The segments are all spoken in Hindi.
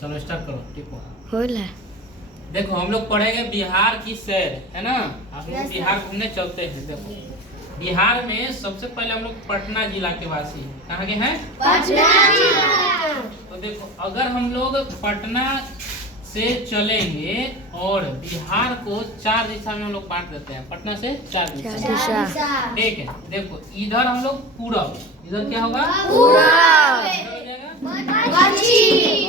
चलो स्टार्ट करो। ठीक होला देखो हम लोग पढ़ेंगे बिहार की सैर, है ना। आप लोग बिहार घूमने चलते हैं। देखो बिहार में सबसे पहले हम लोग पटना जिला के वासी हैं। कहाँ के हैं? पटना जिला। तो देखो अगर हम लोग पटना से चलेंगे और बिहार को 4 दिशा में हम लोग बांट देते हैं। पटना से 4 दिशा, ठीक है। देखो इधर हम लोग पूरब, इधर क्या होगा? पूरब।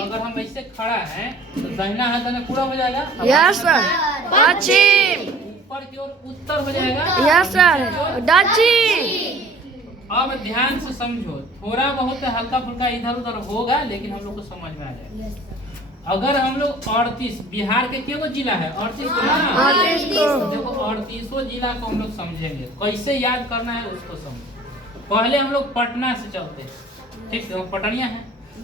अगर हम ऐसे खड़ा है तो दाहिना हाथ में पूरब हो जाएगा। Yes sir. पश्चिम। ऊपर की ओर उत्तर हो जाएगा। Yes sir. दक्षिण। अब ध्यान से समझो, थोड़ा बहुत हल्का फुल्का इधर उधर होगा लेकिन हम लोग को समझ में आ जाएगा। अगर हम लोग 38 बिहार के क्या जिला है? 38 को ना। देखो 38 जिला को हम लोग समझेंगे, कैसे याद करना है उसको समझो। पहले हम लोग पटना से चलते हैं, ठीक है। पटनिया है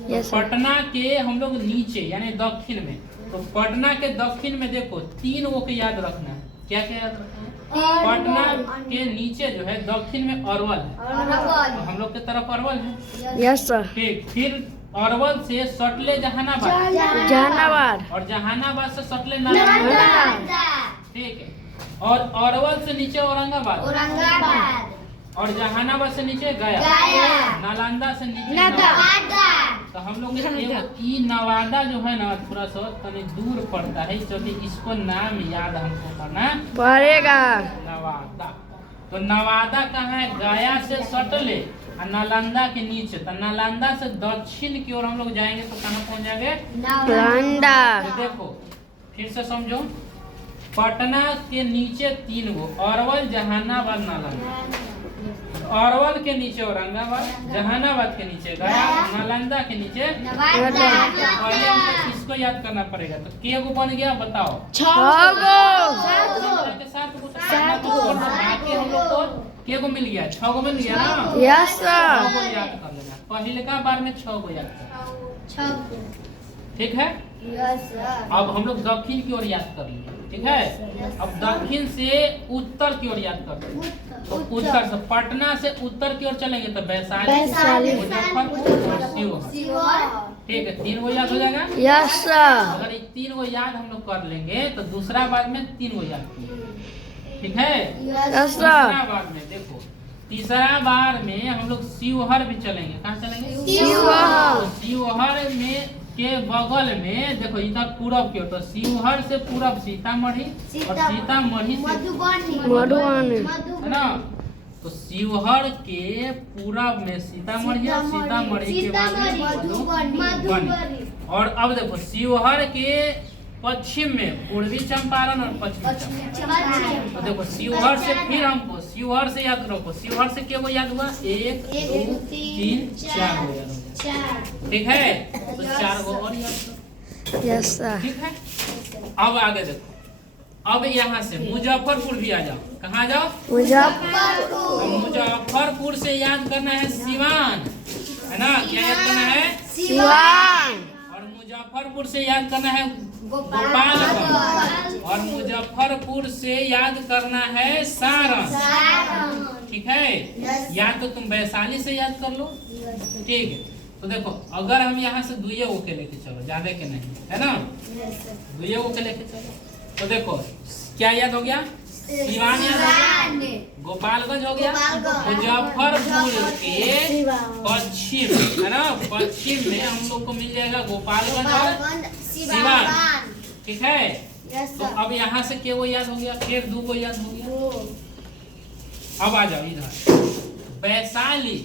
yes, पटना के हम लोग नीचे यानी दक्षिण में, तो पटना के दक्षिण में देखो 3 को याद रखना है। क्या क्या याद रखना है? पटना के नीचे जो है दक्षिण में अरवल है, हम लोग के तरफ अरवल है। Yes sir. ठीक, फिर अरवल से सटले जहानाबाद, जहानाबाद। और जहानाबाद से सटले नालंदा, ठीक है। और अरवल से नीचे औरंगाबाद, और जहानाबाद से नीचे गया, नालंदा से नीचे नवादा। तो हम लोग ये नवादा जो है ना थोड़ा सा तनी दूर पड़ता है, चलिए इसको नाम याद हमको करना पड़ेगा। नवादा। तो नवादा कहाँ है? गया से सटले और नालंदा के नीचे। तो नालंदा से दक्षिण की ओर हम लोग जाएंगे तो कहाँ पहुँच जाएंगे? नालंदा। तो देखो फिर से समझो, पटना के नीचे 3 गो, अरवल जहानाबाद नालंदा। अरवल के नीचे औरंगाबाद, जहानाबाद के नीचे गया, नालंदा के नीचे नवादा। पहले हमको इसको याद करना पड़ेगा। तो के गो बन गया बताओ? 6 गो। के साथ बाकी हम लोग को के गो मिल गया? 6 गो मिल गया ना। Yes 6 sir. गो याद कर लेना। पहले का बार में 6 गो याद कर, ठीक है। अब हम लोग दक्षिण की ओर याद कर लिए, ठीक है। अब दक्षिण से उत्तर की ओर याद करते हैं। तो उत्तर से पटना से उत्तर की ओर चलेंगे तो वैशाली, मुजफ्फरपुर और शिवहर, ठीक है। 3 गो याद हो जाएगा। Yes sir. अगर ये 3 गो याद हम लोग कर लेंगे तो दूसरा बार में 3 गो याद किए, ठीक है। यस तीसरा सर। बार में देखो, तीसरा बार में हम लोग शिवहर भी चलेंगे। कहाँ चलेंगे? शिवहर। तो शिवहर में के बगल में देखो इधर पूरब की ओर, तो शिवहर से पूरब सीतामढ़ी, और सीतामढ़ी से मधुबनी, है ना। तो शिवहर के पूरब में सीतामढ़ी, सीतामढ़ी के बाद में मधुबनी। और अब देखो शिवहर के पश्चिम में पूर्वी चंपारण और पश्चिमी चंपारण। तो देखो शिवहर से फिर हमको शिवहर से याद रखो, शिवहर से क्या याद हुआ? 1 2 3 4 हो याद होगा, ठीक है। तो 4 गो और याद करो, यस सर। ठीक है। अब आगे देखो, अब यहाँ से मुजफ्फरपुर भी आ जाओ। कहाँ जाओ? मुजफ्फरपुर। मुजफ्फरपुर से याद करना है सिवान, है ना। क्या याद करना है? सिवान। और मुजफ्फरपुर से याद करना है गोपालगंज, और मुजफ्फरपुर से याद करना है सारण, ठीक है। या तो तुम वैशाली से याद कर लो, ठीक है। तो देखो अगर हम यहाँ से 2 गो के लेके चलो, ज्यादा के नहीं, है ना। 2 गो के लेके चलो तो देखो क्या याद हो गया? सिवान याद हो गया, गोपालगंज हो गया, मुजफ्फरपुर के पश्चिम, है ना। पश्चिम में हम लोग को मिल जाएगा गोपालगंज और सिवान, ठीक है। तो अब यहाँ से क्या वो याद हो गया? फिर 2 गो याद हो गया। अब आ जाओ इधर वैशाली,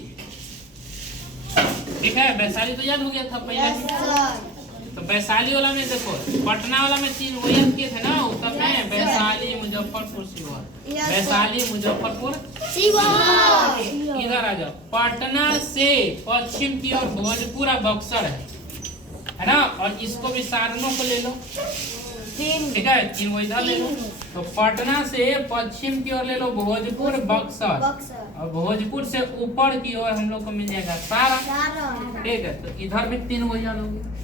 ठीक है। वैशाली तो याद हो गया था पहले। तो वैशाली वाला में देखो, पटना वाला में 3 गो याद किए थे ना उत्तर में, वैशाली, मुजफ्फरपुर, शिवहर। वैशाली, मुजफ्फरपुर, शिवहर। इधर आ जाओ, पटना से पश्चिम की ओर भोजपुर और बक्सर है ना। और इसको भी सारणों को ले लो, ठीक है। 3 गो इधर ले लो। तो पटना से पश्चिम की ओर ले लो भोजपुर, बक्सर, और भोजपुर से ऊपर की ओर हम लोग को मिल जाएगा सारण, ठीक है। तो इधर भी 3 गो याद हो गया,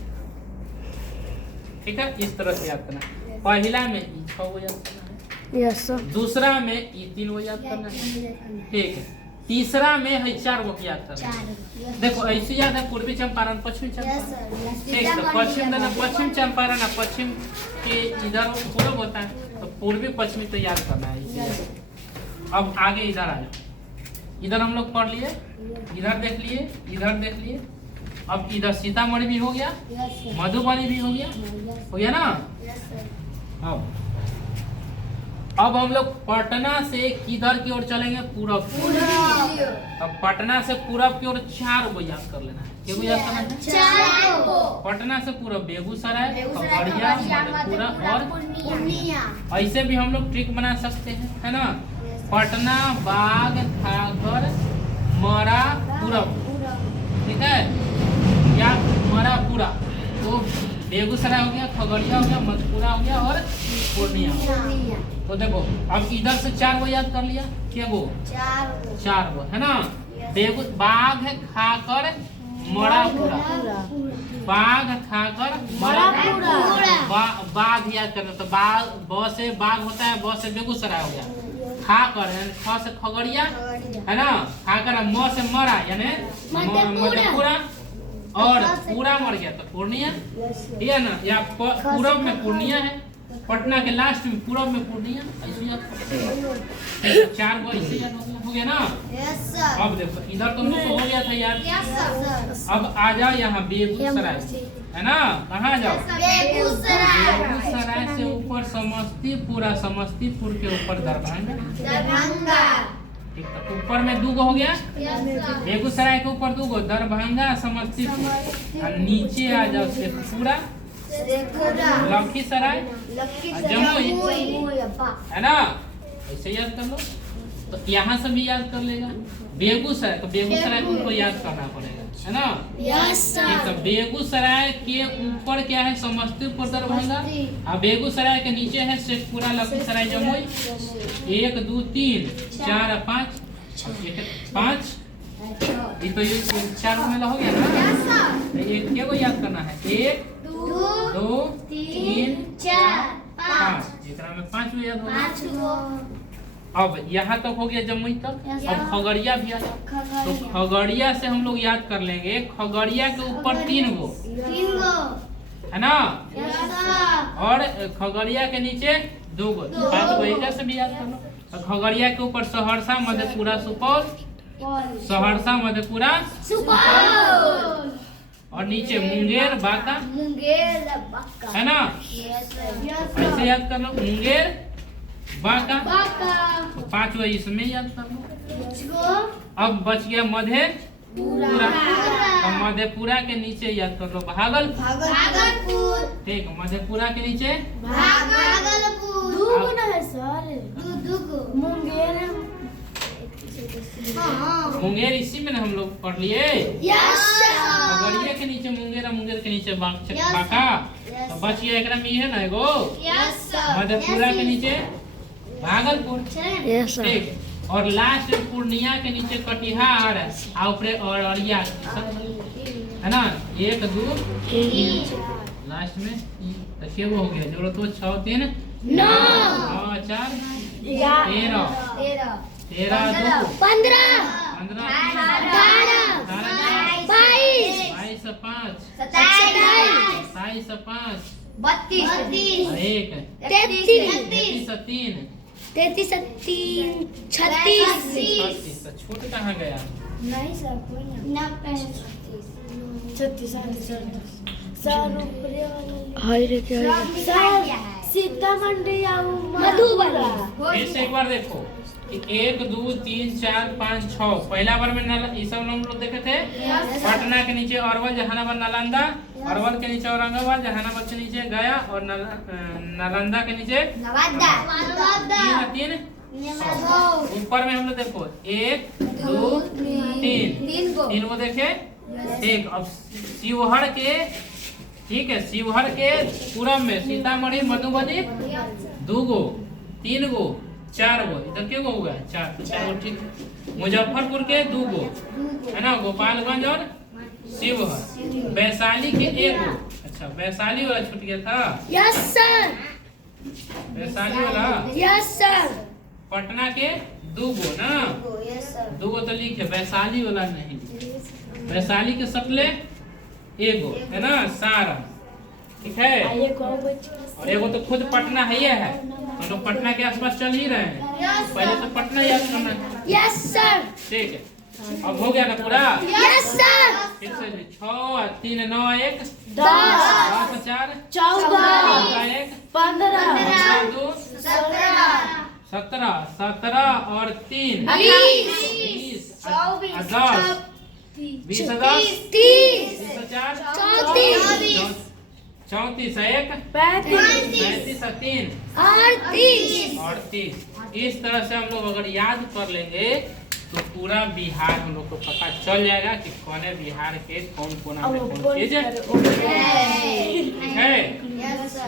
ठीक है। इस तरह से याद करना। पहला में 6 गो याद करना है, यस सर। दूसरा में 3 गो याद करना है, ठीक है। तीसरा में है 4 गो याद करना। देखो ऐसे याद है पूर्वी चंपारण पश्चिमी चंपारण, ठीक है। पश्चिम देना पश्चिम चंपारण और पश्चिम के इधर पूर्व होता है, तो पूर्वी पश्चिमी तो याद करना है इसे। अब आगे इधर आ जाओ, इधर हम लोग पढ़ लिए, इधर देख लिए, इधर देख लिए। अब इधर सीतामढ़ी भी हो गया, मधुबनी भी हो गया ना। अब हम लोग पटना से किधर की ओर चलेंगे? पूरब। अब पटना से पूरब की ओर 4 गो याद कर लेना है। क्या याद करना है? 4 गो। पटना से पूरब बेगूसराय, खगड़िया, मधेपुरा और पूर्णिया। ऐसे भी हम लोग ट्रिक बना सकते हैं, है ना। पटना, बाग, खागर, मरा, पूरब, ठीक है, या मरा पूरा। तो बेगूसराय हो गया, खगड़िया हो गया, मधेपुरा हो गया और पूर्णिया। तो देखो अब इधर से 4 गो याद कर लिया। क्या गो? 4 गो, है ना। बाघ, खाकर, मरा पूरा। बाघ, खाकर, मरा पूरा। बाघ याद करना, तो बाघ ब से बाघ होता है, ब से बेगूसराय हो गया। खाकर यानी ख से खगड़िया, है ना। खाकर म से मरा यानी मधेपुरा, और पूरा मर गया तो पूर्णिया, ठीक है ना। या पूरब में पूर्णिया है, पटना के लास्ट में पूरब में पूर्णिया। ऐसे याद 4 गो ऐसे याद हो गया ना। अब देखो इधर तो मुझे हो गया था याद। अब आ जाओ यहाँ बेगूसराय, है ना। कहाँ जाओ? बेगूसराय से ऊपर समस्तीपुर, समस्तीपुर के ऊपर दरभंगा। ठीक, तो ऊपर में 2 गो हो गया। बेगूसराय के ऊपर 2 गो, दरभंगा, समस्तीपुर। और नीचे आ जाओ शेखपुरा, लखीसराय, जमुई, है ना। ऐसे याद कर लो। तो यहाँ से भी याद कर लेगा। बेगूसराय, तो बेगूसराय को उनको याद करना पड़ेगा, है ना। तो बेगूसराय के ऊपर क्या है? समस्तीपुर, दरभंगा। और बेगूसराय के नीचे है शेखपुरा, लखीसराय, जमुई। 1 2 3 4 5 5। ये तो ये 4 में हो गया ना। ये क्या को याद करना है? 1 2 3 4 5। एकरा में 5 गो याद होगा। अब यहाँ तक हो गया जमुई तक। अब खगड़िया भी आ जाओ, तो खगड़िया से हम लोग याद कर लेंगे। खगड़िया के ऊपर 3 गो, है ना। और खगड़िया के नीचे 2 गो, 5 गो इधर से भी याद कर लो। तो खगड़िया के ऊपर सहरसा, मधेपुरा, सुपौल, सहरसा, मधेपुरा, सुपौल। और नीचे मुंगेर, बांका, है ना। ऐसे याद कर लो, मुंगेर, बांका। तो 5 गो इसमें याद कर लो। अब बच गया मधेपुरा, तो मधेपुरा के नीचे याद कर लो भागलपुर। ठीक, मधेपुरा के नीचे मुंगेर। इसी में हम लोग पढ़ लिए। खगड़िया के नीचे मुंगेर, मुंगेर के नीचे बांका। तो बच गया एकरा में है ना एगो मधेपुरा के नीचे भागलपुर, ठीक। और लास्ट पूर्णिया के नीचे कटिहार और अररिया, है ना। 1 2 लास्ट में देखिए वो हो गया। जोड़ो तो 6 3 9 4 13 13 2 15 22 5 27 5 32 1 33 33 36। छोट कहाँ गया? नहीं सर, कोई ना 36 हाय रे क्या है? सीतामढ़ी मधुबनी। फिर से एक बार देखो, 1 2 3 4 5 6। पहला बार में ये सब हम लोग देखे थे। पटना के नीचे अरवल, जहानाबाद, नालंदा। अरवल के नीचे औरंगाबाद, जहानाबाद के नीचे गया और नालंदा के नीचे नवादा। 3 ऊपर में हम लोग देखो 1 2 3 गो देखे, ठीक। अब शिवहर के, ठीक है, शिवहर के पूरब में सीतामढ़ी, मधुबनी 2 गो, 3 गो, 4 गो। इधर क्या गो हुआ? 4 गो, ठीक। मुजफ्फरपुर के 2 गो, है ना। गोपालगंज और शिवहर। वैशाली के 1 गो। अच्छा, वैशाली वाला छूट गया था। Yes sir. वैशाली वाला, यस सर। पटना के दूगो ना, दूगो तो लिखे, वैशाली वाला नहीं। वैशाली के सटले एगो है ना, सारण, ठीक है। और एगो तो खुद पटना है, ये है, हम लोग पटना के आसपास चल ही रहे हैं, पहले तो पटना याद करना है। Yes sir. ठीक है, अब हो गया ना पूरा? Yes sir. फिर से 6 3 9 1 10 10 4 14 1 15 2 17 17 और 3 20 10 20 10 30 4 34 34 1 35 35 3 38 इस तरह से हम लोग अगर याद कर लेंगे तो पूरा बिहार हम लोग को पता चल जाएगा कि कौन है बिहार के कौन चीज है। Yes sir.